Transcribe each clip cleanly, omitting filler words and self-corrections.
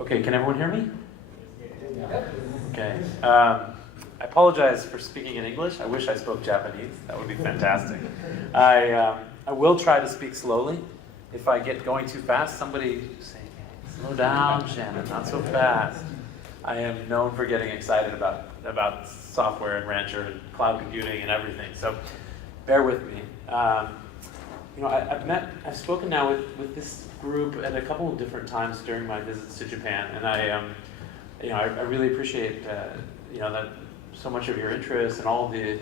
Okay, can everyone hear me? Okay. I apologize for speaking in English. I wish I spoke Japanese. That would be fantastic. I will try to speak slowly. If I get going too fast, somebody say, slow down, Shannon, not so fast. I am known for getting excited about software and Rancher and cloud computing and everything, so bear with me. I've spoken now with this group at a couple of different times during my visits to Japan, and I really appreciate that so much of your interest and all the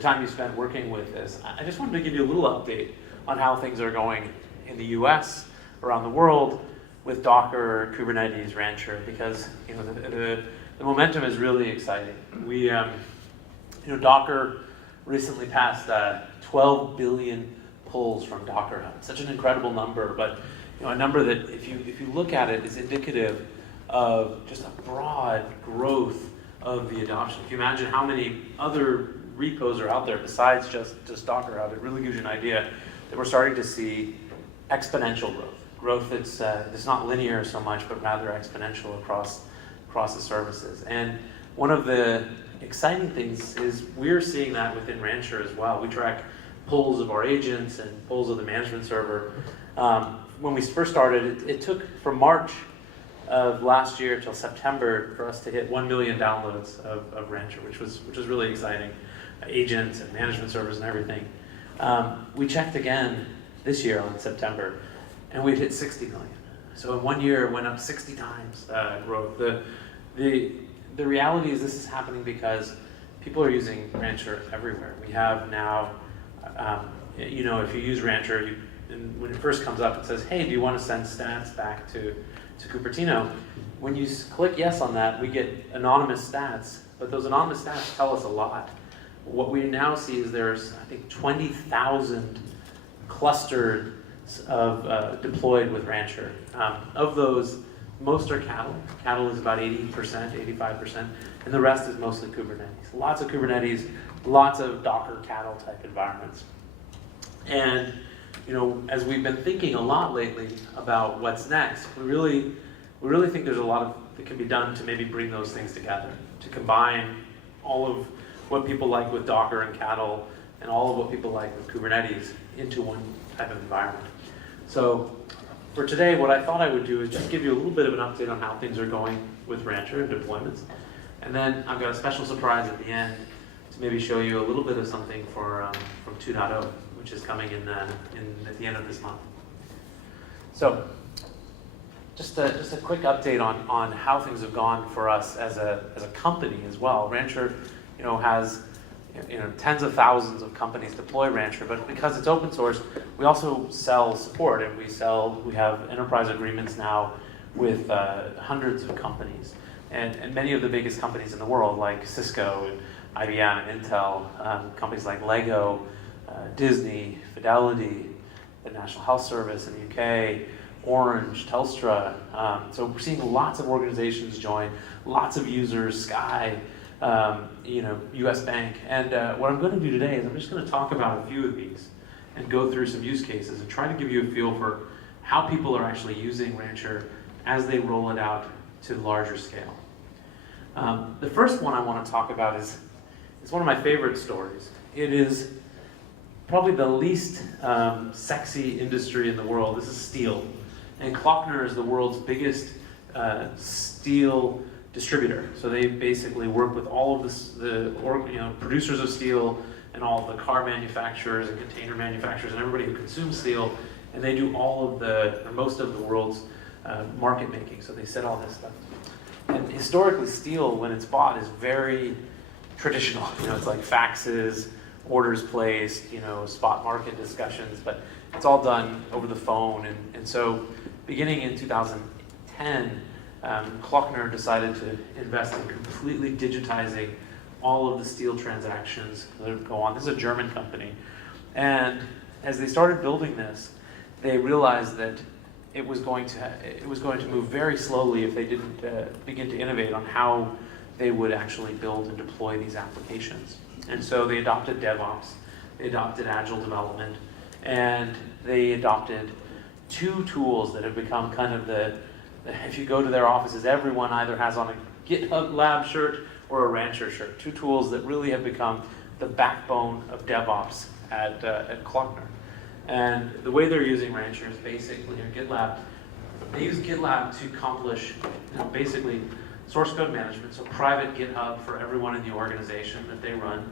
time you spent working with this. I just wanted to give you a little update on how things are going in the U.S., around the world, with Docker, Kubernetes, Rancher, because the momentum is really exciting. We, Docker recently passed 12 billion pulls from Docker Hub. Such an incredible number, but a number that, if you look at it, is indicative of just a broad growth of the adoption. If you imagine how many other repos are out there besides just Docker Hub, it really gives you an idea that we're starting to see exponential growth that's not linear so much, but rather exponential across the services. And one of the exciting things is we're seeing that within Rancher as well. We track pulls of our agents and pulls of the management server. When we first started, it took from March of last year till September for us to hit 1 million downloads of Rancher, which was really exciting. Agents and management servers and everything. We checked again this year on September, and we'd hit 60 million. So in 1 year, it went up 60 times growth. The reality is this is happening because people are using Rancher everywhere. We have now, if you use Rancher, and when it first comes up, it says, hey, do you want to send stats back to Cupertino? When you click yes on that, we get anonymous stats, but those anonymous stats tell us a lot. What we now see is there's, I think, 20,000 clustered deployed with Rancher. Of those, most are cattle. Cattle is about 80%, 85%, and the rest is mostly Kubernetes. Lots of Kubernetes, lots of Docker cattle type environments. And as we've been thinking a lot lately about what's next, we really think there's a lot that can be done to maybe bring those things together, to combine all of what people like with Docker and cattle and all of what people like with Kubernetes into one type of environment. So for today, what I thought I would do is just give you a little bit of an update on how things are going with Rancher and deployments. And then I've got a special surprise at the end to maybe show you a little bit of something from 2.0, which is coming in at the end of this month. So just a quick update on how things have gone for us as a company as well. Rancher has tens of thousands of companies deploy Rancher, but because it's open source, we also sell support, and we have enterprise agreements now with hundreds of companies, and many of the biggest companies in the world, like Cisco and IBM and Intel, companies like Lego, Disney, Fidelity, the National Health Service in the UK, Orange, Telstra. So we're seeing lots of organizations join, lots of users, Sky, US Bank. And what I'm going to do today is I'm just going to talk about a few of these and go through some use cases and try to give you a feel for how people are actually using Rancher as they roll it out to larger scale. The first one I want to talk about is one of my favorite stories. It is probably the least sexy industry in the world. This is steel. And Klockner is the world's biggest steel distributor. So they basically work with all of the producers of steel and all of the car manufacturers and container manufacturers and everybody who consumes steel, and they do most of the world's market making. So they set all this stuff. And historically, steel, when it's bought, is very traditional. It's like faxes, orders placed, spot market discussions, but it's all done over the phone. And so beginning in 2010, Klockner decided to invest in completely digitizing all of the steel transactions that go on. This is a German company. And as they started building this, they realized that it was going to move very slowly if they didn't begin to innovate on how they would actually build and deploy these applications. And so they adopted DevOps, they adopted Agile development, and they adopted two tools that have become kind of the if you go to their offices, everyone either has on a GitHub Lab shirt or a Rancher shirt, two tools that really have become the backbone of DevOps at Klockner. And the way they're using Rancher is basically, or GitLab, they use GitLab to accomplish basically source code management, so private GitHub for everyone in the organization that they run.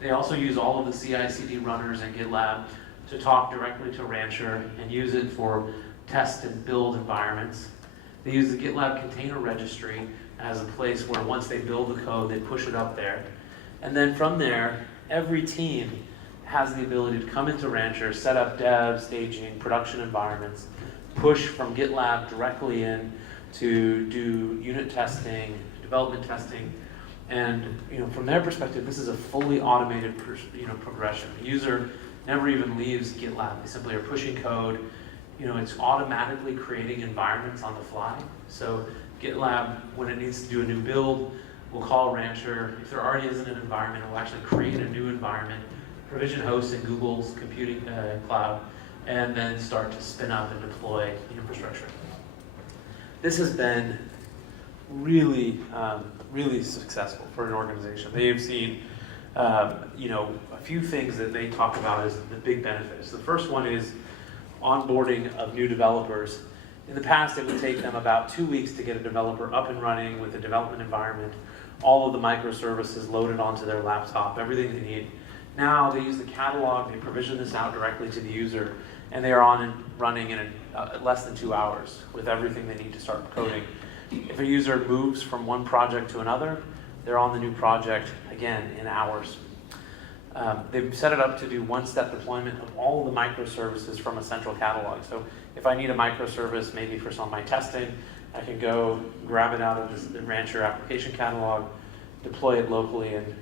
They also use all of the CI/CD runners in GitLab to talk directly to Rancher and use it for test and build environments. They use the GitLab container registry as a place where once they build the code, they push it up there. And then from there, every team has the ability to come into Rancher, set up dev, staging, production environments, push from GitLab directly in to do unit testing, development testing, and from their perspective, this is a fully automated progression. The user never even leaves GitLab. They simply are pushing code. It's automatically creating environments on the fly. So GitLab, when it needs to do a new build, will call Rancher. If there already isn't an environment, it will actually create a new environment, provision hosts in Google's computing cloud, and then start to spin up and deploy the infrastructure. This has been really, really successful for an organization. They have seen, a few things that they talk about as the big benefits. The first one is onboarding of new developers. In the past, it would take them about 2 weeks to get a developer up and running with a development environment, all of the microservices loaded onto their laptop, everything they need. Now they use the catalog, they provision this out directly to the user, and they are on and running in less than 2 hours with everything they need to start coding. If a user moves from one project to another, they're on the new project, again, in hours. They've set it up to do one-step deployment of all of the microservices from a central catalog. So if I need a microservice, maybe for some of my testing, I can go grab it out of the Rancher application catalog, deploy it locally, and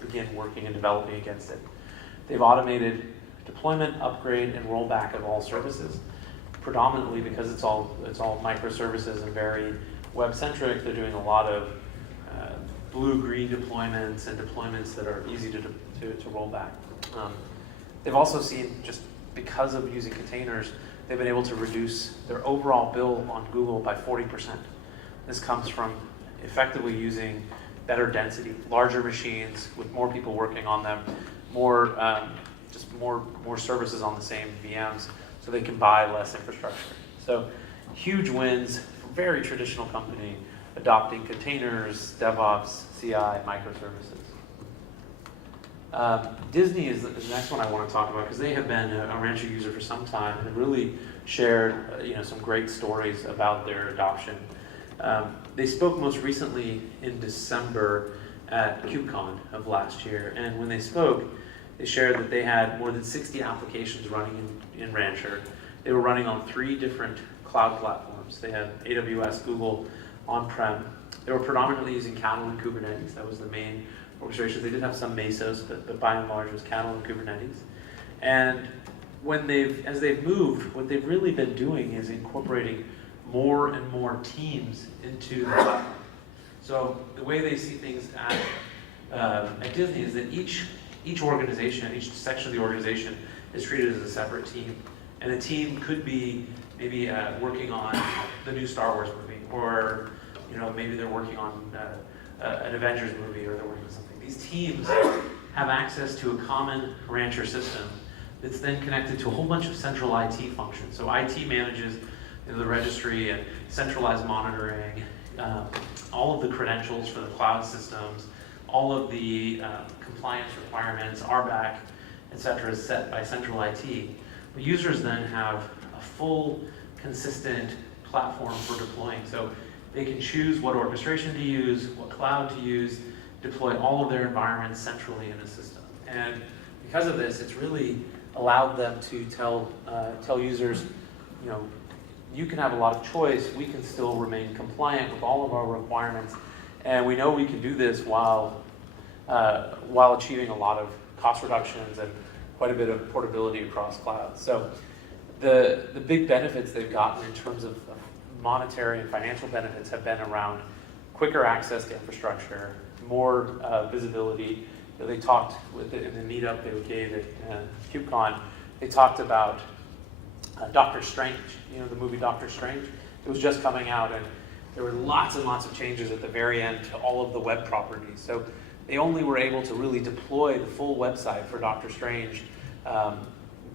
begin working and developing against it. They've automated deployment, upgrade, and rollback of all services. Predominantly because it's all microservices and very web-centric, they're doing a lot of blue-green deployments and deployments that are easy to roll back. They've also seen, just because of using containers, they've been able to reduce their overall bill on Google by 40%. This comes from effectively using better density, larger machines with more people working on them, more services on the same VMs, so they can buy less infrastructure. So huge wins for a very traditional company adopting containers, DevOps, CI, microservices. Disney is the next one I want to talk about because they have been a Rancher user for some time and have really shared some great stories about their adoption. They spoke most recently in December at KubeCon of last year, and when they spoke, they shared that they had more than 60 applications running in Rancher. They were running on 3 different cloud platforms. They had AWS, Google, on-prem. They were predominantly using Cattle and Kubernetes. That was the main orchestration. They did have some Mesos, but by and large it was Cattle and Kubernetes. And as they've moved, what they've really been doing is incorporating more and more teams into the platform. So the way they see things at Disney is that each organization, each section of the organization is treated as a separate team. And a team could be maybe working on the new Star Wars movie, or maybe they're working on an Avengers movie, or they're working on something. These teams have access to a common Rancher system that's then connected to a whole bunch of central IT functions. So IT manages the registry and centralized monitoring, all of the credentials for the cloud systems, all of the compliance requirements, RBAC, etc. is set by central IT. But users then have a full, consistent platform for deploying. So they can choose what orchestration to use, what cloud to use, deploy all of their environments centrally in a system. And because of this, it's really allowed them to tell users, you can have a lot of choice, we can still remain compliant with all of our requirements, and we know we can do this while achieving a lot of cost reductions and quite a bit of portability across clouds. So the big benefits they've gotten in terms of monetary and financial benefits have been around quicker access to infrastructure, more visibility. They talked in the meetup they gave at KubeCon, they talked about Doctor Strange, the movie Doctor Strange, It was just coming out, and there were lots and lots of changes at the very end to all of the web properties. So they only were able to really deploy the full website for Doctor Strange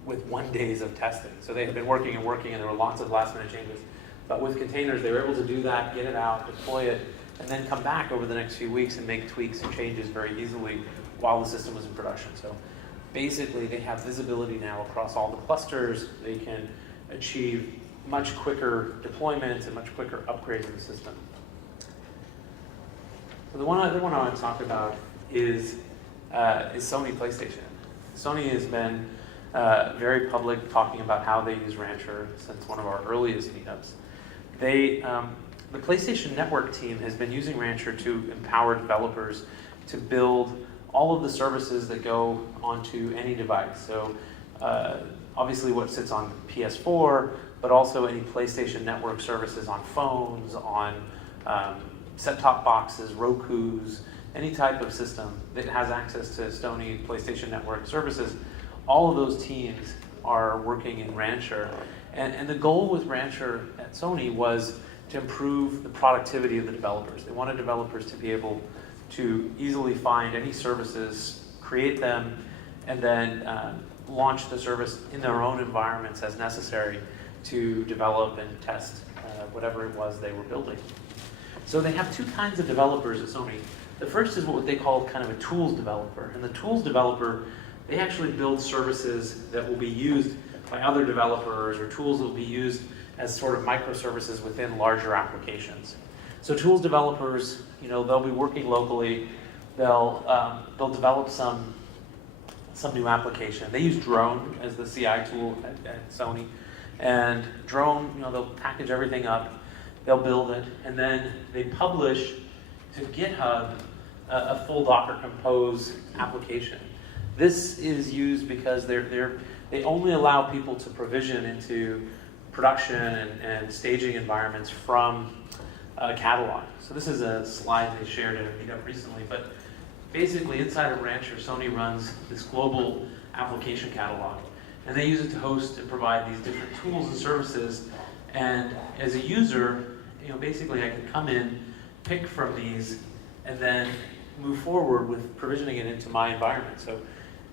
with 1 day of testing. So they had been working, and there were lots of last minute changes. But with containers, they were able to do that, get it out, deploy it, and then come back over the next few weeks and make tweaks and changes very easily while the system was in production. So basically, they have visibility now across all the clusters. They can achieve much quicker deployments and much quicker upgrades of the system. So the other one I want to talk about is Sony PlayStation. Sony has been very public talking about how they use Rancher since one of our earliest meetups. The PlayStation Network team has been using Rancher to empower developers to build all of the services that go onto any device. So obviously what sits on PS4, but also any PlayStation Network services on phones, on set-top boxes, Rokus, any type of system that has access to Sony PlayStation Network services. All of those teams are working in Rancher. And the goal with Rancher at Sony was to improve the productivity of the developers. They wanted developers to be able to easily find any services, create them, and then launch the service in their own environments as necessary to develop and test whatever it was they were building. So they have two kinds of developers at Sony. The first is what they call kind of a tools developer. And the tools developer, they actually build services that will be used by other developers, or tools that will be used as sort of microservices within larger applications. So tools developers, they'll be working locally. They'll develop some new application. They use Drone as the CI tool at Sony. And Drone, they'll package everything up, they'll build it, and then they publish to GitHub a full Docker Compose application. This is used because they only allow people to provision into production and staging environments from a catalog. So this is a slide they shared at a meetup recently, but basically inside of Rancher, Sony runs this global application catalog, and they use it to host and provide these different tools and services. And as a user, basically I can come in, pick from these, and then move forward with provisioning it into my environment. So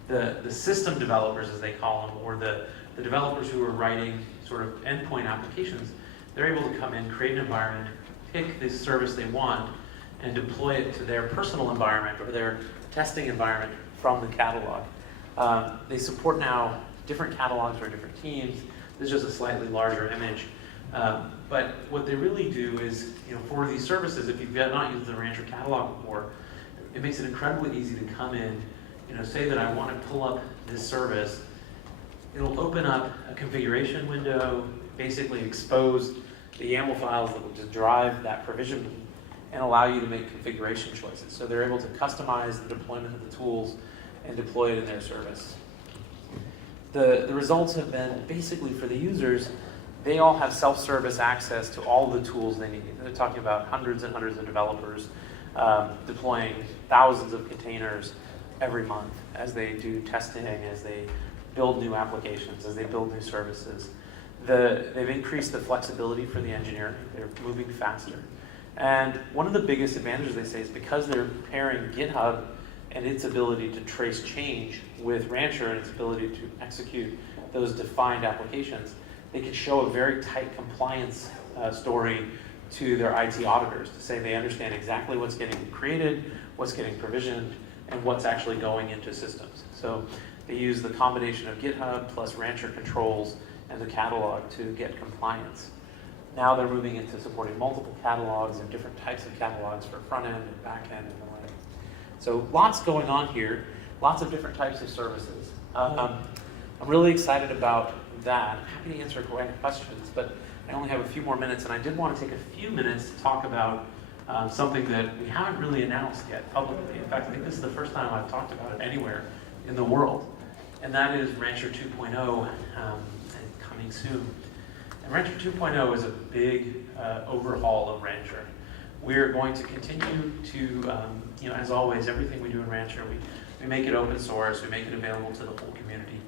the system developers, as they call them, or the developers who are writing sort of endpoint applications, they're able to come in, create an environment, pick the service they want, and deploy it to their personal environment or their testing environment from the catalog. They support now different catalogs for different teams. This is just a slightly larger image. But what they really do is, for these services, if you've not used the Rancher catalog before, it makes it incredibly easy to come in, say that I want to pull up this service. It'll open up a configuration window, basically expose the YAML files that will just drive that provision and allow you to make configuration choices. So they're able to customize the deployment of the tools and deploy it in their service. The results have been basically for the users, they all have self-service access to all the tools they need. They're talking about hundreds and hundreds of developers deploying thousands of containers every month as they do testing, as they build new applications, as they build new services. They've increased the flexibility for the engineer. They're moving faster. And one of the biggest advantages, they say, is because they're pairing GitHub and its ability to trace change with Rancher and its ability to execute those defined applications, they can show a very tight compliance story to their IT auditors to say they understand exactly what's getting created, what's getting provisioned, and what's actually going into systems. So they use the combination of GitHub plus Rancher controls and the catalog to get compliance. Now they're moving into supporting multiple catalogs and different types of catalogs for front end and back end and the like. So lots going on here, lots of different types of services. I'm really excited about that. I'm happy to answer questions, but I only have a few more minutes, and I did want to take a few minutes to talk about something that we haven't really announced yet publicly. In fact, I think this is the first time I've talked about it anywhere in the world, and that is Rancher 2.0 coming soon. And Rancher 2.0 is a big overhaul of Rancher. We're going to continue to, as always, everything we do in Rancher, we make it open source, we make it available to the whole community.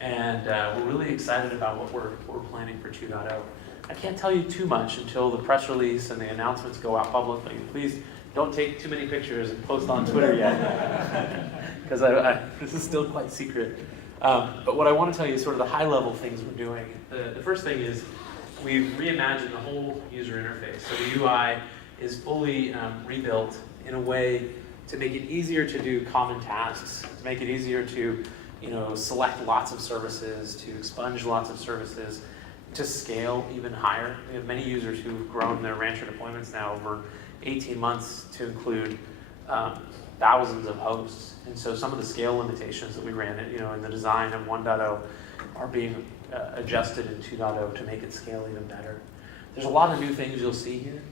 And we're really excited about what we're planning for 2.0. I can't tell you too much until the press release and the announcements go out publicly. Please don't take too many pictures and post on Twitter yet, because this is still quite secret. But what I want to tell you is sort of the high-level things we're doing. The first thing is we've reimagined the whole user interface. So the UI is fully rebuilt in a way to make it easier to do common tasks, to make it easier to select lots of services, to expunge lots of services, to scale even higher. We have many users who've grown their Rancher deployments now over 18 months to include thousands of hosts. And so some of the scale limitations that we ran in the design of 1.0 are being adjusted in 2.0 to make it scale even better. There's a lot of new things you'll see here.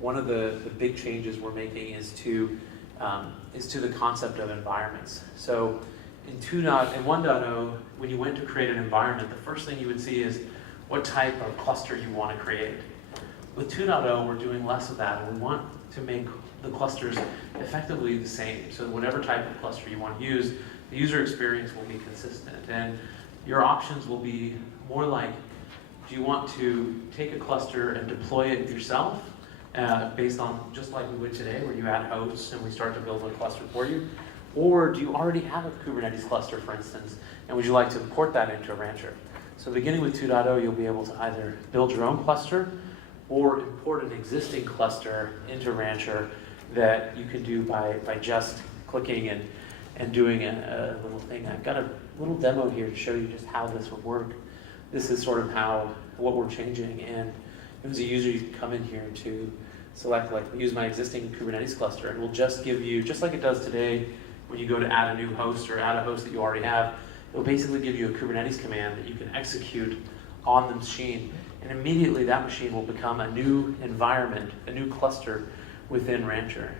One of the big changes we're making is to the concept of environments. So in 1.0, when you went to create an environment, the first thing you would see is what type of cluster you want to create. With 2.0, we're doing less of that, and we want to make the clusters effectively the same. So whatever type of cluster you want to use, the user experience will be consistent. And your options will be more like, do you want to take a cluster and deploy it yourself based on just like we would today, where you add hosts and we start to build a cluster for you? Or do you already have a Kubernetes cluster, for instance, and would you like to import that into a Rancher? So beginning with 2.0, you'll be able to either build your own cluster or import an existing cluster into Rancher that you can do by just clicking and doing a little thing. I've got a little demo here to show you just how this would work. This is sort of what we're changing, and as a user, you can come in here to select, like, use my existing Kubernetes cluster, and we'll just give you, just like it does today, when you go to add a new host or add a host that you already have, it'll basically give you a Kubernetes command that you can execute on the machine, and immediately that machine will become a new environment, a new cluster within Rancher.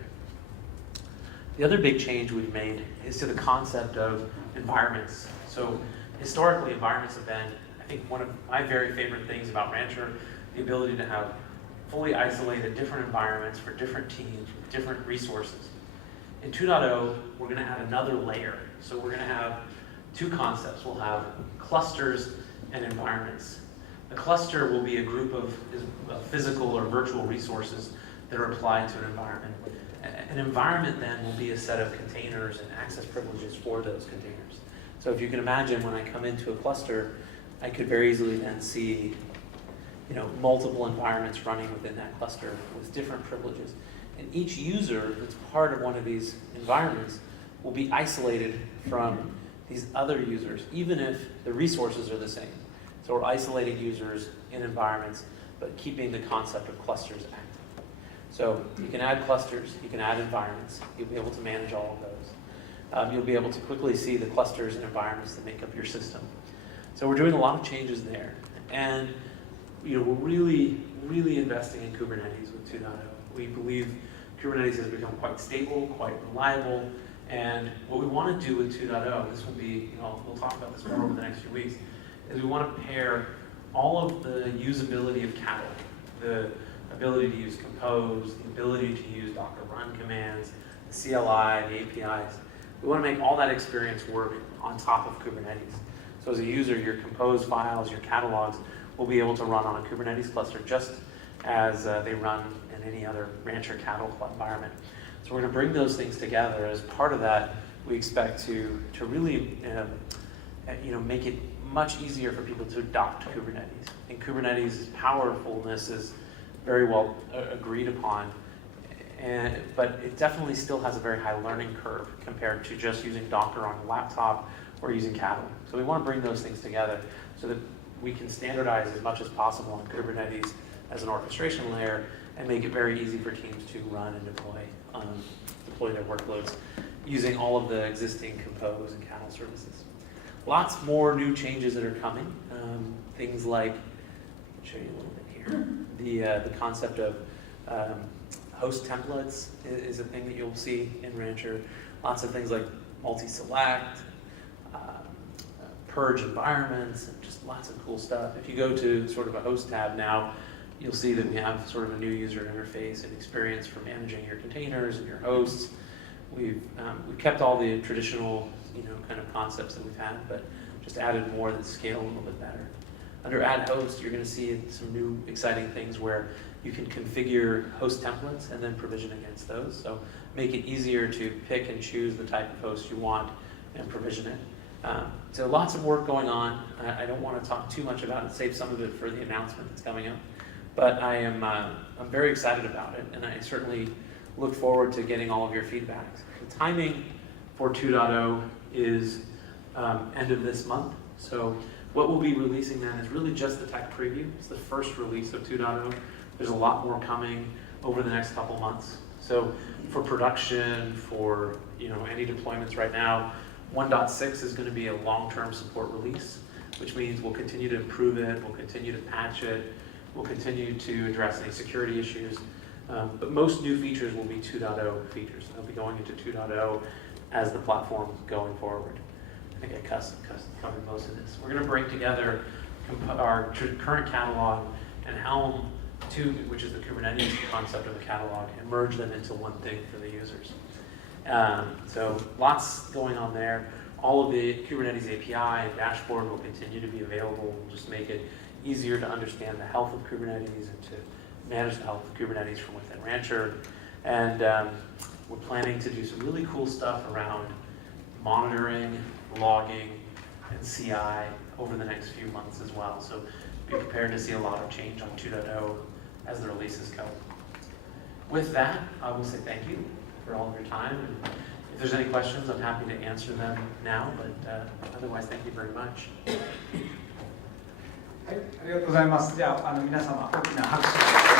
The other big change we've made is to the concept of environments. So historically, environments have been, I think, one of my very favorite things about Rancher, the ability to have fully isolated different environments for different teams, with different resources. In 2.0, we're going to add another layer. So we're going to have two concepts. We'll have clusters and environments. A cluster will be a group of physical or virtual resources that are applied to an environment. An environment then will be a set of containers and access privileges for those containers. So if you can imagine, when I come into a cluster, I could very easily then see multiple environments running within that cluster with different privileges. And each user that's part of one of these environments will be isolated from these other users, even if the resources are the same. So we're isolating users in environments, but keeping the concept of clusters active. So you can add clusters, you can add environments, you'll be able to manage all of those. You'll be able to quickly see the clusters and environments that make up your system. So we're doing a lot of changes there. And we're really, really investing in Kubernetes with 2.0. We believe Kubernetes has become quite stable, quite reliable, and what we want to do with 2.0, this will be, we'll talk about this more over the next few weeks, is we want to pair all of the usability of cattle, the ability to use Compose, the ability to use Docker run commands, the CLI, the APIs. We want to make all that experience work on top of Kubernetes. So as a user, your Compose files, your catalogs will be able to run on a Kubernetes cluster just as they run in any other Rancher cattle environment. So we're going to bring those things together. As part of that, we expect to really make it much easier for people to adopt Kubernetes. And Kubernetes' powerfulness is very well agreed upon, but it definitely still has a very high learning curve compared to just using Docker on a laptop or using cattle. So we want to bring those things together so that we can standardize as much as possible on Kubernetes as an orchestration layer and make it very easy for teams to run and deploy their workloads using all of the existing Compose and cattle services. Lots more new changes that are coming. Things like, I'll show you a little bit here. The concept of host templates is a thing that you'll see in Rancher. Lots of things like multi-select, purge environments, and just lots of cool stuff. If you go to sort of a host tab now, you'll see that we have sort of a new user interface and experience for managing your containers and your hosts. We've kept all the traditional kind of concepts that we've had, but just added more that scale a little bit better. Under Add Host, you're going to see some new exciting things where you can configure host templates and then provision against those. So make it easier to pick and choose the type of host you want and provision it. So lots of work going on. I don't want to talk too much about it, save some of it for the announcement that's coming up. But I'm very excited about it, and I certainly look forward to getting all of your feedback. The timing for 2.0 is end of this month. So what we'll be releasing then is really just the tech preview. It's the first release of 2.0. There's a lot more coming over the next couple months. So for production, for any deployments right now, 1.6 is going to be a long-term support release, which means we'll continue to improve it, we'll continue to patch it, we'll continue to address any security issues. But most new features will be 2.0 features. They'll be going into 2.0 as the platform going forward. I think I covered most of this. We're going to bring together our current catalog and Helm 2, which is the Kubernetes concept of the catalog, and merge them into one thing for the users. So lots going on there. All of the Kubernetes API and dashboard will continue to be available. We'll just make it easier to understand the health of Kubernetes and to manage the health of Kubernetes from within Rancher. And we're planning to do some really cool stuff around monitoring, logging, and CI over the next few months as well. So be prepared to see a lot of change on 2.0 as the releases go. With that, I will say thank you for all of your time. And if there's any questions, I'm happy to answer them now, but otherwise, thank you very much. はい、ありがとうございます。じゃあ、皆様、大きな拍手を。